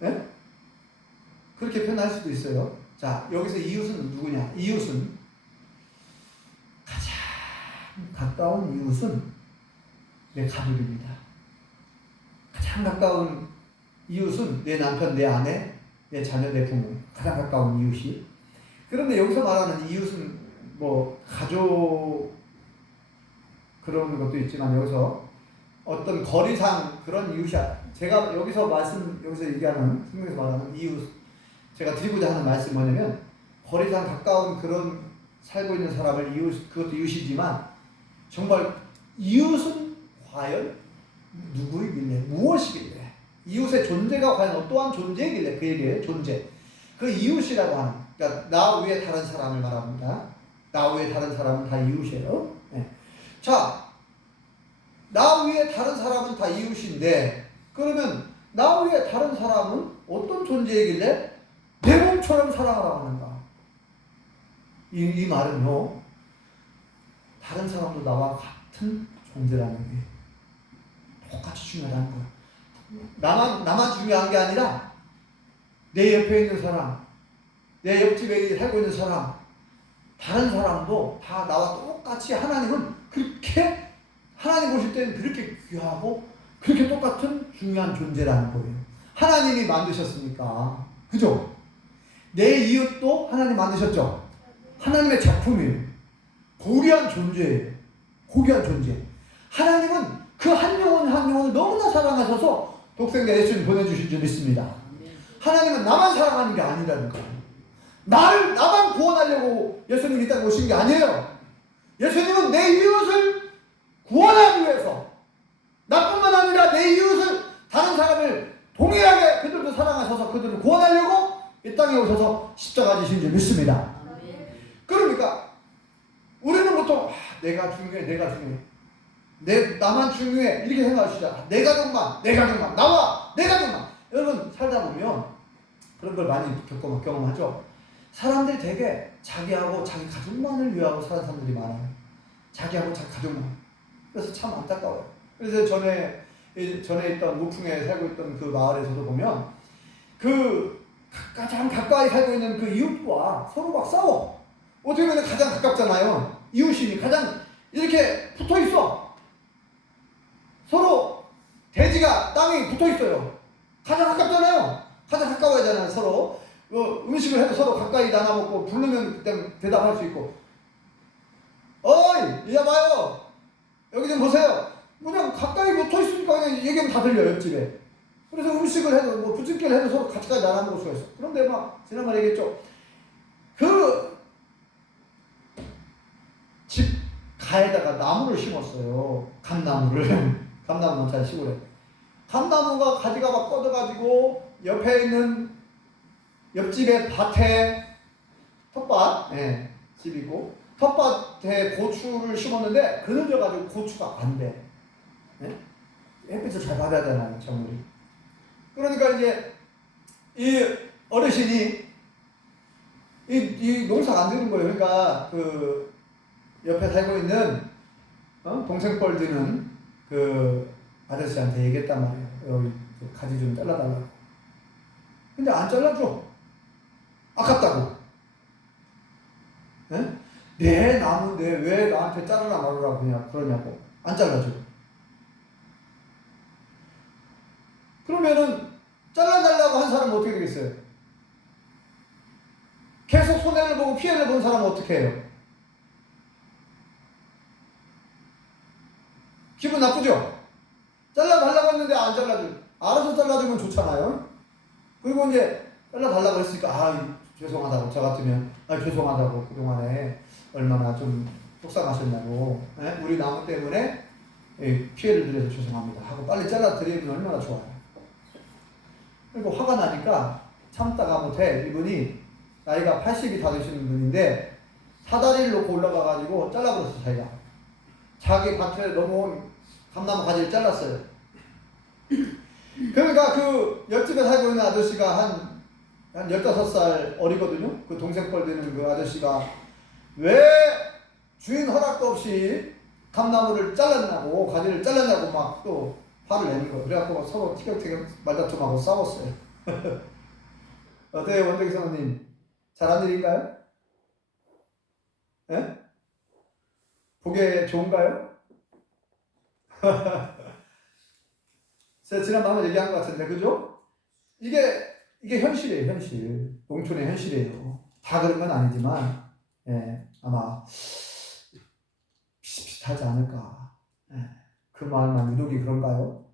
네? 그렇게 표현할 수도 있어요. 자, 여기서 이웃은 누구냐? 이웃은 가장 가까운 이웃은 내 가족입니다. 가장 가까운 이웃은 내 남편, 내 아내, 내 자녀, 내 부모. 가장 가까운 이웃이. 그런데 여기서 말하는 이웃은 뭐 가족 그런 것도 있지만 여기서 어떤 거리상 그런 이웃이야. 제가 여기서 얘기하는, 성경에서 말하는 이웃, 제가 드리고자 하는 말씀이 뭐냐면, 거리상 가까운 그런 살고 있는 사람을 그것도 이웃이지만, 정말 이웃은 과연 누구이길래, 무엇이길래, 이웃의 존재가 과연 어떠한 존재이길래 그에게 존재, 그 이웃이라고 하는, 그러니까 나 외에 다른 사람을 말합니다. 나 외에 다른 사람은 다 이웃이에요. 네. 자, 나 위에 다른 사람은 다 이웃인데, 그러면 나 위에 다른 사람은 어떤 존재이길래 내 몸처럼 사랑하라고 하는가? 이 말은요, 다른 사람도 나와 같은 존재라는 게 똑같이 중요하다는 거야. 나만 중요한 게 아니라 내 옆에 있는 사람, 내 옆집에 살고 있는 사람, 다른 사람도 다 나와 똑같이 하나님은 그렇게, 하나님 보실 때는 그렇게 귀하고 그렇게 똑같은 중요한 존재라는 거예요. 하나님이 만드셨으니까. 그죠? 내 이웃도 하나님 만드셨죠? 하나님의 작품이에요. 고귀한 존재예요. 고귀한 존재. 하나님은 그 한 영혼 한 영혼을 너무나 사랑하셔서 독생자 예수님 보내주신 줄 믿습니다. 하나님은 나만 사랑하는 게 아니라는 거예요. 나만 구원하려고 예수님이 이 땅에 오신 게 아니에요. 예수님은 내 이웃을 구원하기 위해서, 나뿐만 아니라 내 이웃을, 다른 사람을 동일하게 그들도 사랑하셔서 그들을 구원하려고 이 땅에 오셔서 십자가 지신 줄 믿습니다. 그러니까 우리는 보통 내가 중요해, 나만 중요해 이렇게 생각하시잖아. 내 가족만, 나와, 내 가족만. 여러분 살다 보면 그런 걸 많이 경험하죠. 사람들이 되게 자기하고 자기 가족만을 위하고 사는 사람들이 많아요. 자기하고 자기 가족만. 그래서 참 안타까워요. 그래서 전에 있던 무풍에 살고 있던 그 마을에서도 보면 그 가장 가까이 살고 있는 그 이웃과 서로 막 싸워. 어떻게 보면 가장 가깝잖아요. 이웃이니 가장 이렇게 붙어 있어. 서로 대지가 땅에 붙어 있어요. 가장 가깝잖아요. 가장 가까워야 하잖아요. 서로 음식을 해도 서로 가까이 나눠 먹고 부르면 그때 대답할 수 있고. 어이, 이리 와봐요. 여기 좀 보세요. 그냥 가까이 붙어 있으니까 그냥 얘기하면 다 들려요, 옆집에. 그래서 음식을 해도, 뭐 부침개를 해도 서로 같이 나눠 먹을 수가 있어. 그런데 막, 지난번에 얘기했죠. 그 집 가에다가 나무를 심었어요. 감나무를. 감나무는 잘 시골에. 감나무가 가지가 막 뻗어가지고, 옆에 있는 옆집에 밭에 텃밭, 예, 집이고 텃밭에 고추를 심었는데 그늘져가지고 고추가 안 돼. 예? 햇빛을 잘 받아야 되나요, 작물이. 그러니까 이제 이 어르신이 이 농사가 안 되는 거예요. 그러니까 그 옆에 살고 있는 동생 뻘 드는 그 아저씨한테 얘기했단 말이에요. 여기 가지 좀 잘라달라고. 근데 안 잘라줘. 아깝다고. 예? 내 나무인데 왜 나한테 자르라 말으라 그러냐고. 안 잘라줘. 그러면은 잘라달라고 한 사람은 어떻게 되겠어요? 계속 손해를 보고 피해를 본 사람은 어떻게 해요? 기분 나쁘죠? 잘라달라고 했는데 안 잘라줘. 알아서 잘라주면 좋잖아요. 그리고 이제 잘라달라고 했으니까 죄송하다고. 저 같으면 죄송하다고. 그동안에 얼마나 좀 속상하셨냐고. 우리 나무 때문에 피해를 드려서 죄송합니다 하고 빨리 잘라드리면 얼마나 좋아요. 그리고 화가 나니까 참다가 못해. 이분이 나이가 80이 다 되시는 분인데 사다리를 놓고 올라가가지고 잘라버렸어. 자기 밭에 넘어온 감나무 가지를 잘랐어요. 그러니까 그 옆집에 살고 있는 아저씨가 한 15살 어리거든요. 그 동생 뻘 되는 그 아저씨가 왜 주인 허락도 없이 감나무를 잘랐냐고, 가지를 잘랐냐고 막 또 화를 내는 거예요. 그래갖고 서로 티격태격 말다툼하고 싸웠어요. 어때요, 원덕이 사모님? 잘한 일인가요? 예? 보기에 좋은가요? 제가 지난번에 한번 얘기한 것 같은데, 그죠? 이게 현실이에요, 현실. 농촌의 현실이에요. 다 그런 건 아니지만, 예, 아마 비슷비슷하지 않을까. 예. 그 마을만 유독이 그런가요?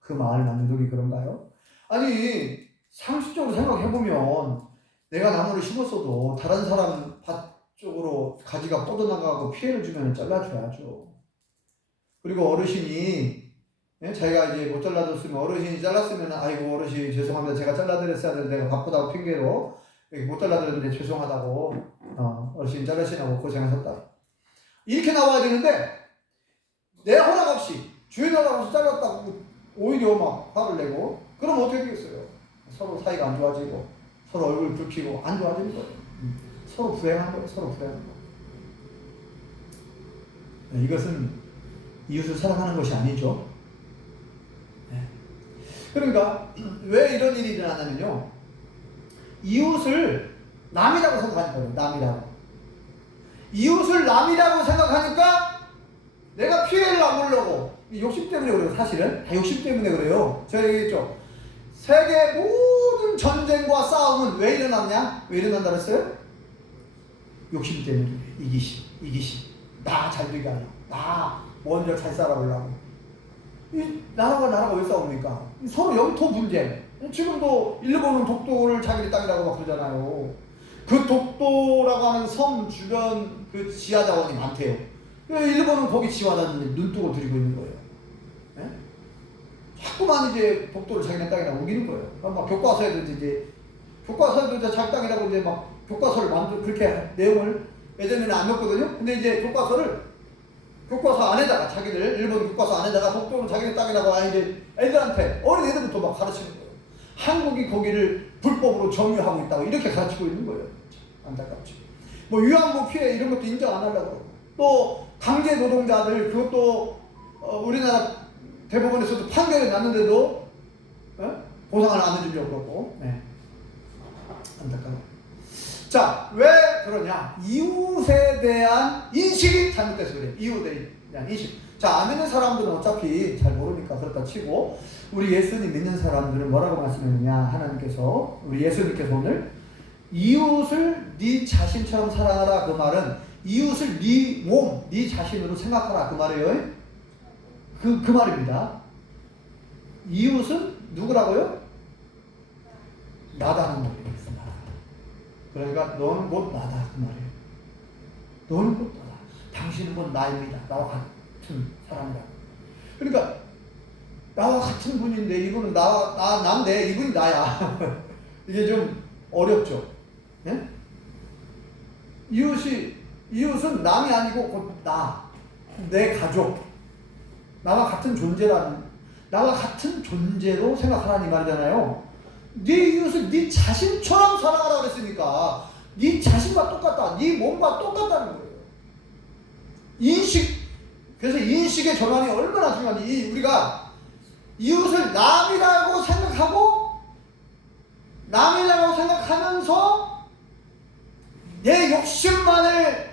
그 마을만 유독이 그런가요? 아니, 상식적으로 생각해보면, 내가 나무를 심었어도 다른 사람 밭 쪽으로 가지가 뻗어나가고 피해를 주면 잘라줘야죠. 그리고 어르신이 자기가 이제 못 잘라줬으면 어르신이 잘랐으면 아이고 어르신 죄송합니다. 제가 잘라드렸어야 되는데 내가 바쁘다고 핑계로 못 잘라드렸는데 죄송하다고 어르신 자르시라고 고생하셨다. 이렇게 나와야 되는데 내 허락 없이 주인 허락 없이 잘랐다고 오히려 막 화를 내고 그럼 어떻게 되겠어요? 서로 사이가 안 좋아지고 서로 얼굴 붉히고 안 좋아지는 거예요. 서로 불행한 거예요. 서로 불행한 거. 이것은 이웃을 사랑하는 것이 아니죠. 그러니까 왜 이런 일이 일어나냐면요. 이웃을 남이라고 생각하는 거예요. 남이라고. 이웃을 남이라고 생각하니까 내가 피해를 안 보려고. 욕심 때문에 그래요. 사실은 다 욕심 때문에 그래요. 제가 얘기했죠. 세계 모든 전쟁과 싸움은 왜 일어났냐? 왜 일어난다 그랬어요? 욕심 때문에. 이기심. 나 잘 되게 하려고. 나 먼저 잘 살아보려고. 이 나라가 왜 싸웁니까? 서로 영토 분쟁. 지금도 일본은 독도를 자기네 땅이라고 막 그러잖아요. 그 독도라고 하는 섬 주변 그 지하 자원이 많대요. 일본은 거기 지원하는데 눈독을 들이고 있는 거예요. 네? 자꾸만 이제 독도를 자기네 땅이라고 우기는 거예요. 그러니까 막 교과서에도 이제 자기 땅이라고 이제 막 교과서를 만들고 그렇게 내용을 예전에는 안 넣었거든요. 근데 이제 교과서 안에다가 자기들 일본 교과서 안에다가 독도는 자기네 땅이라고 이제 애들한테 어린 애들부터 막 가르치는 거예요. 한국이 거기를 불법으로 점유하고 있다고 이렇게 가르치고 있는 거예요. 안타깝지. 뭐 위안부 피해 이런 것도 인정 안 하려고 그러고 또 강제 노동자들 그것도 우리나라 대법원에서도 판결이 났는데도 보상을 안 해주려고 그러고 안타까워. 자, 왜 그러냐? 이웃에 대한 인식이 잘못돼서 그래요. 이웃에 대한 인식. 자, 안 믿는 사람들은 어차피 잘 모르니까 그렇다 치고 우리 예수님 믿는 사람들은 뭐라고 말씀했느냐? 하나님께서 우리 예수님께서 오늘 이웃을 네 자신처럼 사랑하라 그 말은 이웃을 네 몸, 네 자신으로 생각하라 그 말이에요. 그 말입니다. 이웃은 누구라고요? 나다는 말이에요. 그러니까 너는 곧 나다 그 말이에요. 너는 곧 나다. 당신은 곧 나입니다. 나와 같은 사람이다. 그러니까 나와 같은 분인데 이분은 난데 이분이 나야. 이게 좀 어렵죠. 예? 이웃은 남이 아니고 곧 내 가족, 나와 같은 존재로 생각하라는 이 말이잖아요. 네 이웃을 네 자신처럼 사랑하라고 그랬으니까 네 자신과 똑같다, 네 몸과 똑같다는 거예요. 그래서 인식의 전환이 얼마나 중요한지, 우리가 이웃을 남이라고 생각하면서 내 욕심만을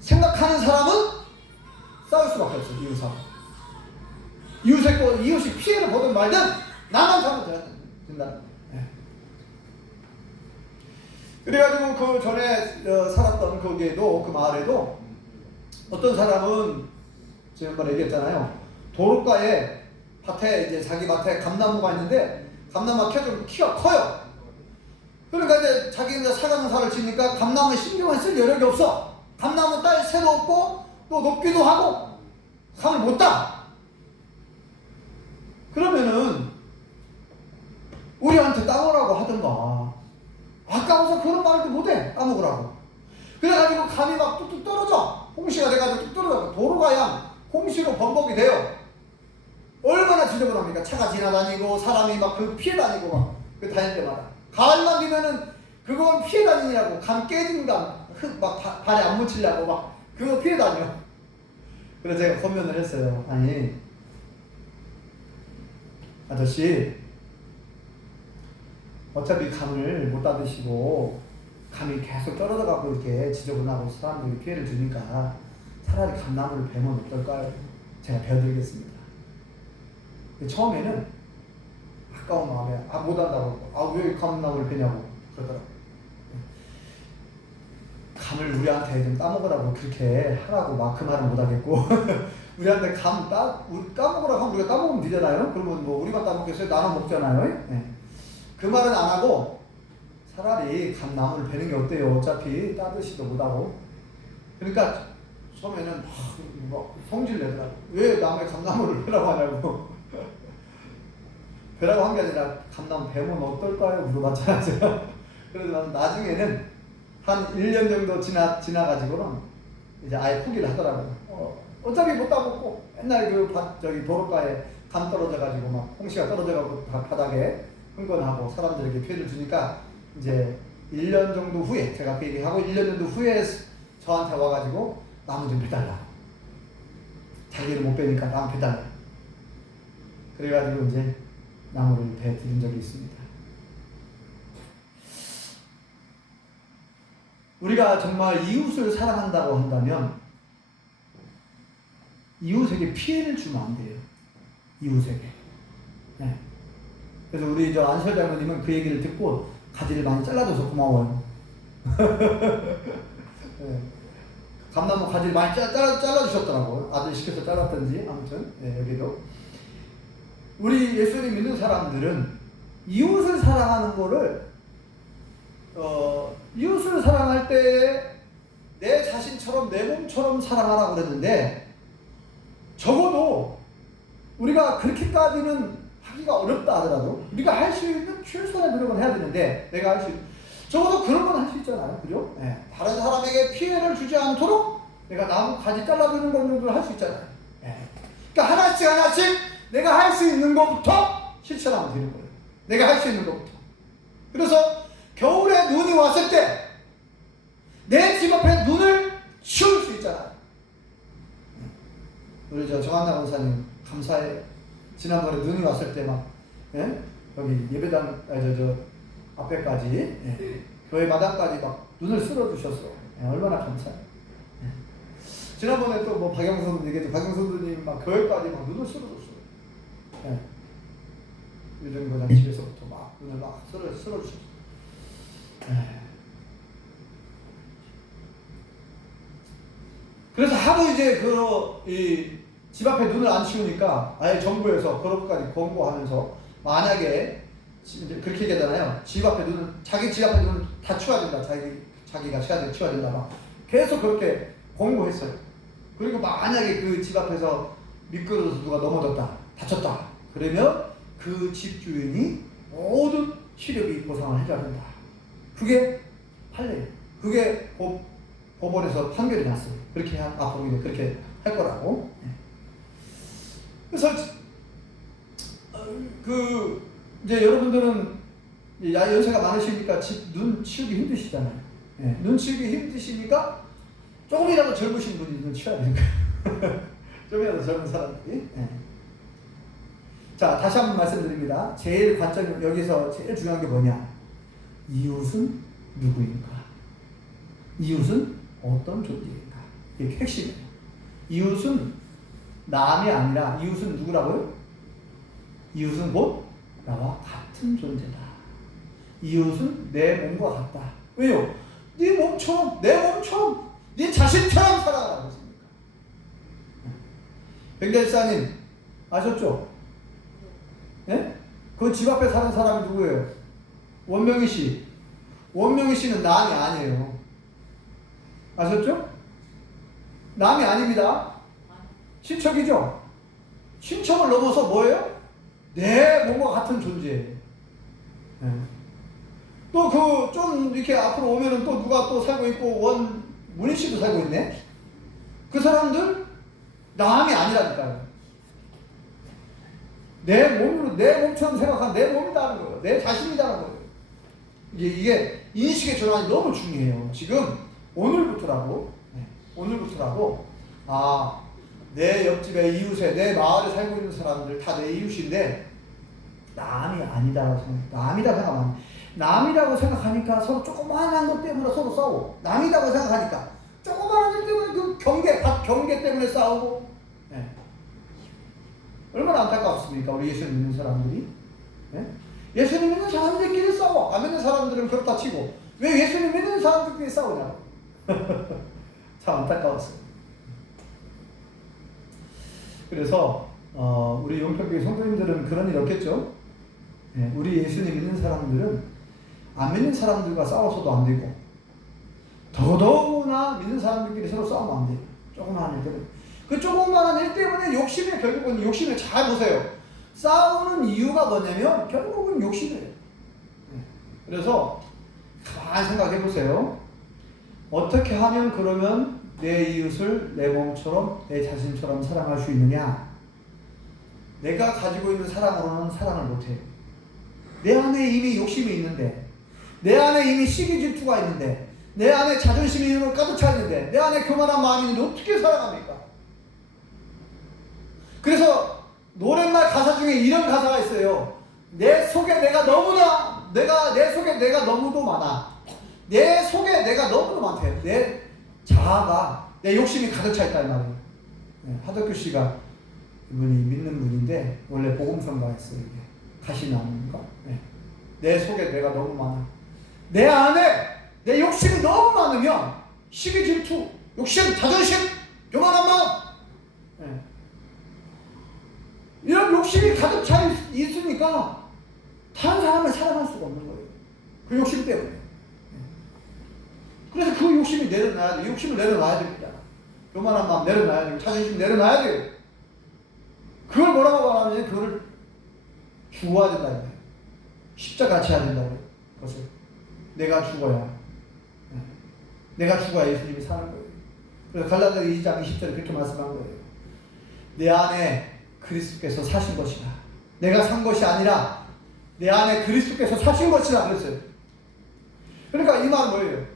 생각하는 사람은 싸울 수밖에 없어요. 이웃이 피해를 보든 말든 나만 잘못해야 된다. 그래가지고 그 전에 살았던 거기에도, 그 마을에도 어떤 사람은 지난번에 얘기했잖아요. 도로가에 이제 자기 밭에 감나무가 있는데 감나무가 키가 커요. 그러니까 이제 자기가 사과농사를 지니까 감나무에 신경을 쓸 여력이 없어. 감나무 딸 새도 없고 또 높기도 하고 감을 못 따. 그러면은 우리한테 따먹으라고 하던가, 아까워서 그런 말도 못해. 따먹으라고. 그래가지고 감이 막 뚝뚝 떨어져. 홍시가 돼가지고 뚝 떨어져. 도로가 홍시로 범벅이 돼요. 얼마나 지저분합니까? 차가 지나다니고 사람이 막 그 피해 다니고 막 그 다닐 때마다. 가을만 되면은 그건 피해 다니냐고, 감 깨진 감, 흙 막 발에 안 묻히려고 막 그거 피해 다녀. 그래서 제가 권면을 했어요. 아니, 아저씨, 어차피 감을 못 따드시고 감이 계속 떨어져가고 이렇게 지저분하고 사람들이 피해를 주니까 차라리 감나무를 베면 어떨까요? 제가 베어드리겠습니다. 처음에는 아까운 마음에 못한다고, 왜 감나무를 베냐고 그러더라고요. 감을 우리한테 좀 따먹으라고 그렇게 하라고 막 그 말은 못하겠고 우리한테 따먹으라고 하면 우리가 따먹으면 되잖아요. 그러면 뭐 우리만 따먹겠어요? 나눠 먹잖아요. 네. 그 말은 안 하고 차라리 감나무를 베는 게 어때요? 어차피 따드시도 못하고. 그러니까 처음에는 막 성질 내더라고. 왜 남의 감나무를 베라고 하냐고. 베라고 한 게 아니라 감나무 베면 어떨까요? 물어봤잖아요, 제가. 그래서 나중에는 한 1년 정도 지나가지고는 이제 아예 포기를 하더라고요. 어차피 못 따먹고 맨날 도로가에 감 떨어져가지고 막 홍시가 떨어져가지고 바닥에 흥건하고 사람들에게 피해를 주니까 이제 1년 정도 후에, 제가 그 얘기하고 1년 정도 후에 저한테 와가지고 나무 좀 베달라. 자기를 못 베니까 나무 베달라. 그래가지고 이제 나무를 베드린 적이 있습니다. 우리가 정말 이웃을 사랑한다고 한다면 이웃에게 피해를 주면 안 돼요. 이웃에게. 네. 그래서 우리 안철 장로님은 그 얘기를 듣고 가지를 많이 잘라줘서 고마워요. 네. 감나무 가지를 많이 잘라주셨더라고요. 아들 시켜서 잘랐던지 아무튼 여기도. 우리 예수님 믿는 사람들은 이웃을 사랑하는 거를 이웃을 사랑할 때 내 자신처럼 내 몸처럼 사랑하라고 그랬는데, 적어도 우리가 그렇게까지는 하기가 어렵다 하더라도 우리가 할 수 있는 최소한의 노력은 해야 되는데, 내가 할 수 있는 적어도 그런 건 할 수 있잖아요. 그죠? 네. 다른 사람에게 피해를 주지 않도록 내가 나무 가지 잘라주는 것 정도를 할 수 있잖아요. 네. 그러니까 하나씩 내가 할 수 있는 것부터 실천하면 되는 거예요. 내가 할 수 있는 것부터. 그래서 겨울에 눈이 왔을 때 내 집 앞에 눈을 치울 수 있잖아요. 우리 정한나 권사님 감사해요. 지난번에 눈이 왔을 때 막 여기 예배당 앞에까지 교회 마당까지 막 눈을 쓸어주셨어. 얼마나 감사해요. 지난번에 또 뭐 박영선 얘기했죠. 박영선님 막 교회까지 막 눈을 쓸어줬어요. 유정교장 집에서부터 막 눈을 막 쓸어주셨어요. 그래서 하도 이제 집 앞에 눈을 안 치우니까 아예 정부에서 그렇게까지 권고하면서, 만약에 이제 그렇게 얘기하잖아요. 자기 집 앞에 눈을 다 치워야 된다. 자기가 시간을 치워야 된다. 막 계속 그렇게 권고했어요. 그리고 만약에 그 집 앞에서 미끄러져서 누가 넘어졌다, 다쳤다, 그러면 그 집 주인이 모든 시력이 보상을 해줘야 된다. 그게 판례예요. 그게 법원에서 판결이 났어요. 그렇게 앞으로 이제 그렇게 할 거라고. 그래서 이제 여러분들은 연세가 많으시니까 눈 치우기 힘드시잖아요. 눈 치우기 힘드시니까 조금이라도 젊으신 분이 눈 치워야 되는 거예요. 조금이라도 젊은 사람들이. 자, 다시 한번 말씀드립니다. 제일 관점, 여기서 제일 중요한 게 뭐냐? 이웃은 누구인가? 이웃은 어떤 존재인가? 이게 핵심이에요. 이웃은 남이 아니라 이웃은 누구라고요? 이웃은 곧 나와 같은 존재다. 이웃은 내 몸과 같다. 왜요? 네 몸처럼, 내 몸처럼, 네 자신처럼 살아가라고 했습니까? 백대사님 아셨죠? 예? 그 집 앞에 사는 사람이 누구예요? 원명희 씨. 원명희 씨는 남이 아니에요. 아셨죠? 남이 아닙니다. 친척이죠? 친척을 넘어서 뭐예요? 내 몸과 같은 존재예요. 또 좀 이렇게 앞으로 오면은 또 누가 또 살고 있고, 문희 씨도 살고 있네? 그 사람들 남이 아니라니까요. 내 몸으로, 내 몸처럼 생각한 내 몸이다는 거예요. 내 자신이다는 거예요. 이게 인식의 전환이 너무 중요해요. 지금 오늘부터라고, 내 옆집에 이웃에 내 마을에 살고 있는 사람들 다 내 이웃인데 남이 아니다라고 생각해. 남이라고 생각하니까 서로 조그마한 것 때문에 서로 싸우고, 남이라고 생각하니까 조그마한 것 때문에 그 경계 때문에 싸우고. 얼마나 안타깝습니까? 우리 예수님 믿는 사람들이. 예수님 믿는 사람들끼리 싸워. 안 믿는 사람들은 그렇다 치고 왜 예수님 믿는 사람들끼리 싸우냐고. 참 안타까웠어요. 그래서 우리 용평교회 성도님들은 그런 일 없겠죠? 우리 예수님 믿는 사람들은 안 믿는 사람들과 싸워서도 안 되고, 더더구나 믿는 사람들끼리 서로 싸우면 안 돼요. 조그마한 일 때문에. 그 조그마한 일 때문에 결국은 욕심에, 잘 보세요. 싸우는 이유가 뭐냐면 결국은 욕심이에요. 그래서 가만히 생각해 보세요. 어떻게 하면 그러면 내 이웃을 내 몸처럼, 내 자신처럼 사랑할 수 있느냐? 내가 가지고 있는 사랑으로는 사랑을 못해요. 내 안에 이미 욕심이 있는데, 내 안에 이미 시기 질투가 있는데, 내 안에 자존심이 가득 차 있는데, 내 안에 교만한 마음이 있는데 어떻게 사랑합니까? 그래서 노랫말 가사 중에 이런 가사가 있어요. 내 속에 내가 너무도 많아. 내 속에 내가 너무도 많대요. 내 자아가, 내 욕심이 가득 차 있다는 말이에요. 하덕규 씨가 이분이 믿는 분인데 원래 복음성가였어요. 이게 가시나무인가? 내 속에 내가 너무 많아. 내 안에 내 욕심이 너무 많으면 시기 질투, 욕심, 자존심, 교만한 마음, 이런 욕심이 가득 차 있으니까 다른 사람을 사랑할 수가 없는 거예요. 그 욕심 때문에. 그래서 그 욕심이 내려놔야 돼. 욕심을 내려놔야 됩니다. 교만한 마음 내려놔야 되고, 자존심 내려놔야 돼요. 그걸 뭐라고 말하면 그거를 죽어야 된다. 십자가 같이 해야 된다고. 그것을 내가 죽어야 예수님이 사는 거예요. 그래서 갈라디아 2장 20절에 그렇게 말씀한 거예요. 내 안에 그리스도께서 사신 것이다. 내가 산 것이 아니라 내 안에 그리스도께서 사신 것이다 그랬어요. 그러니까 이 말은 뭐예요?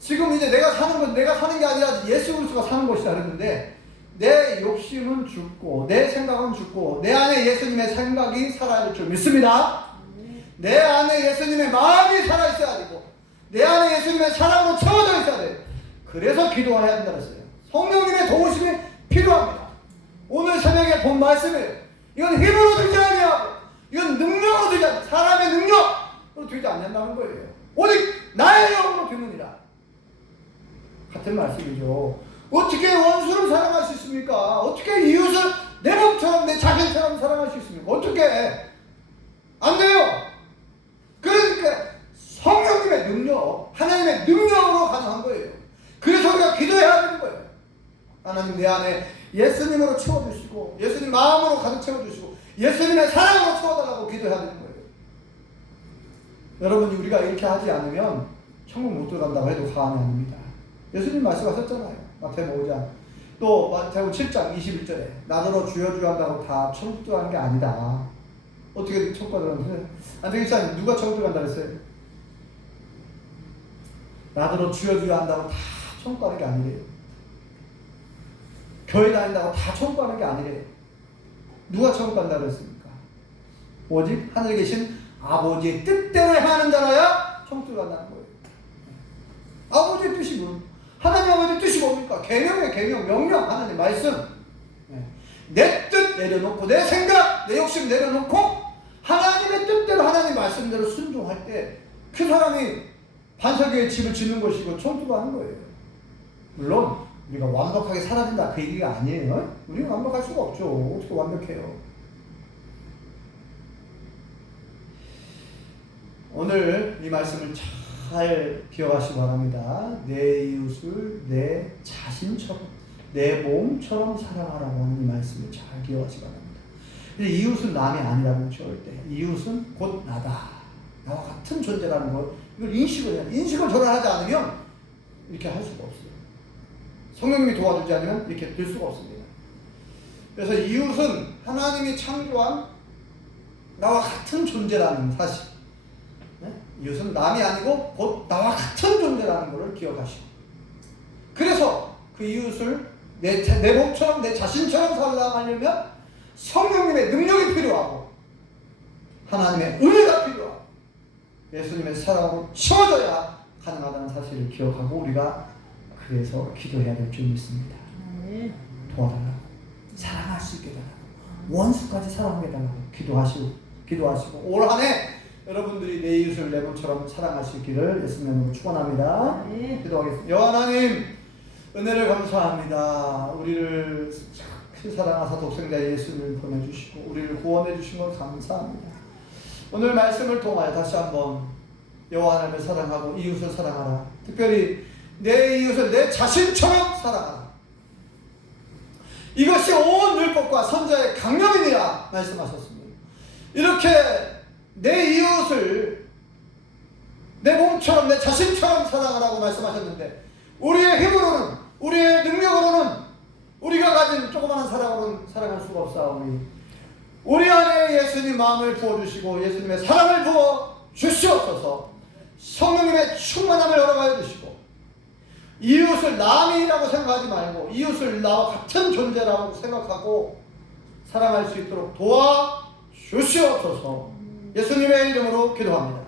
지금 이제 내가 사는 게 아니라 예수 그리스도가 사는 것이다 그랬는데, 내 욕심은 죽고 내 생각은 죽고 내 안에 예수님의 생각이 살아있을 줄 믿습니다. 내 안에 예수님의 마음이 살아있어야 되고 내 안에 예수님의 사랑으로 채워져 있어야 돼요. 그래서 기도해야 된다고 했어요. 성령님의 도우심이 필요합니다. 오늘 새벽에 본 말씀이에요. 이건 힘으로 되지 아니하고 이건 능력으로 되지 않는, 사람의 능력으로 되지 않는다는 거예요. 오직 나의 영으로 되느니라. 같은 말씀이죠. 어떻게 원수를 사랑할 수 있습니까? 어떻게 이웃을 내 몸처럼, 내 자신처럼 사랑할 수 있습니까? 어떻게? 안 돼요. 그러니까 성령님의 능력, 하나님의 능력으로 가능한 거예요. 그래서 우리가 기도해야 되는 거예요. 하나님 내 안에 예수님으로 채워주시고, 예수님 마음으로 가득 채워주시고, 예수님의 사랑으로 채워달라고 기도해야 되는 거예요. 여러분이 우리가 이렇게 하지 않으면 천국 못 들어간다고 해도 과언이 아닙니다. 예수님 말씀하셨잖아요. 마태복음 5장 또 마태복음 7장 21절에 나더러 주여 주여 한다고 다 천국 들어가는 게 아니다. 어떻게 천국 들어가는데? 안되겠지. 누가 천국 들어간다 그랬어요? 나더러 주여 주여 한다고 다 천국 가는 게 아니래요. 교회 다닌다고 다 천국 가는 게 아니래요. 누가 천국 간다 그랬습니까? 오직 하늘에 계신 아버지의 뜻대로 행하는 자라야 천국 들어간다는 거예요. 아버지의 뜻이 뭐? 하나님 아버지의 뜻이 뭡니까? 계명이에요. 계명, 명령, 하나님 말씀. 내 뜻 내려놓고 내 생각, 내 욕심 내려놓고 하나님의 뜻대로 하나님 말씀대로 순종할 때 그 사람이 반석의 집을 짓는 것이고 천국 들어가는 거예요. 물론 우리가 완벽하게 살아야 된다 그 얘기가 아니에요. 우리는 완벽할 수가 없죠. 어떻게 완벽해요? 오늘 이 말씀을 잘 기억하시기 바랍니다. 내 이웃을 내 자신처럼 내 몸처럼 사랑하라고 하는 이 말씀을 잘 기억하시기 바랍니다. 근데 이웃은 남이 아니라고 절대. 이웃은 곧 나다. 나와 같은 존재라는 걸 이걸 인식을 해야 돼. 인식을 전환하지 않으면 이렇게 할 수가 없어요. 성령님이 도와주지 않으면 이렇게 될 수가 없습니다. 그래서 이웃은 하나님이 창조한 나와 같은 존재라는 사실. 이웃은 남이 아니고 곧 나와 같은 존재라는 것을 기억하시고, 그래서 그 이웃을 내 몸처럼 내 자신처럼 사랑하려면 성령님의 능력이 필요하고 하나님의 은혜가 필요하고 예수님의 사랑으로 채워져야 가능하다는 사실을 기억하고 우리가 그래서 기도해야 될 줄 믿습니다. 도와달라고, 사랑할 수 있게 달라고, 원수까지 사랑하게 달라고 기도하시고 올 한 해 여러분들이 내 이웃을 내 몸처럼 사랑할 수 있기를 예수님으로 축원합니다. 기도하겠습니다. 여호와 하나님, 은혜를 감사합니다. 우리를 사랑하사 독생자 예수를 보내주시고 우리를 구원해 주신 걸 감사합니다. 오늘 말씀을 통하여 다시 한번 여호와 하나님을 사랑하고 이웃을 사랑하라. 특별히 내 이웃을 내 자신처럼 사랑하라. 이것이 온 율법과 선지자의 강령이니라 말씀하셨습니다. 이렇게 내 이웃을 내 몸처럼 내 자신처럼 사랑하라고 말씀하셨는데 우리의 힘으로는 우리의 능력으로는 우리가 가진 조그마한 사랑으로는 사랑할 수가 없사오니 우리 안에 예수님 마음을 부어주시고 예수님의 사랑을 부어주시옵소서. 성령님의 충만함을 허락하여 주시고 이웃을 남이라고 생각하지 말고 이웃을 나와 같은 존재라고 생각하고 사랑할 수 있도록 도와주시옵소서. 예수님의 이름으로 기도합니다.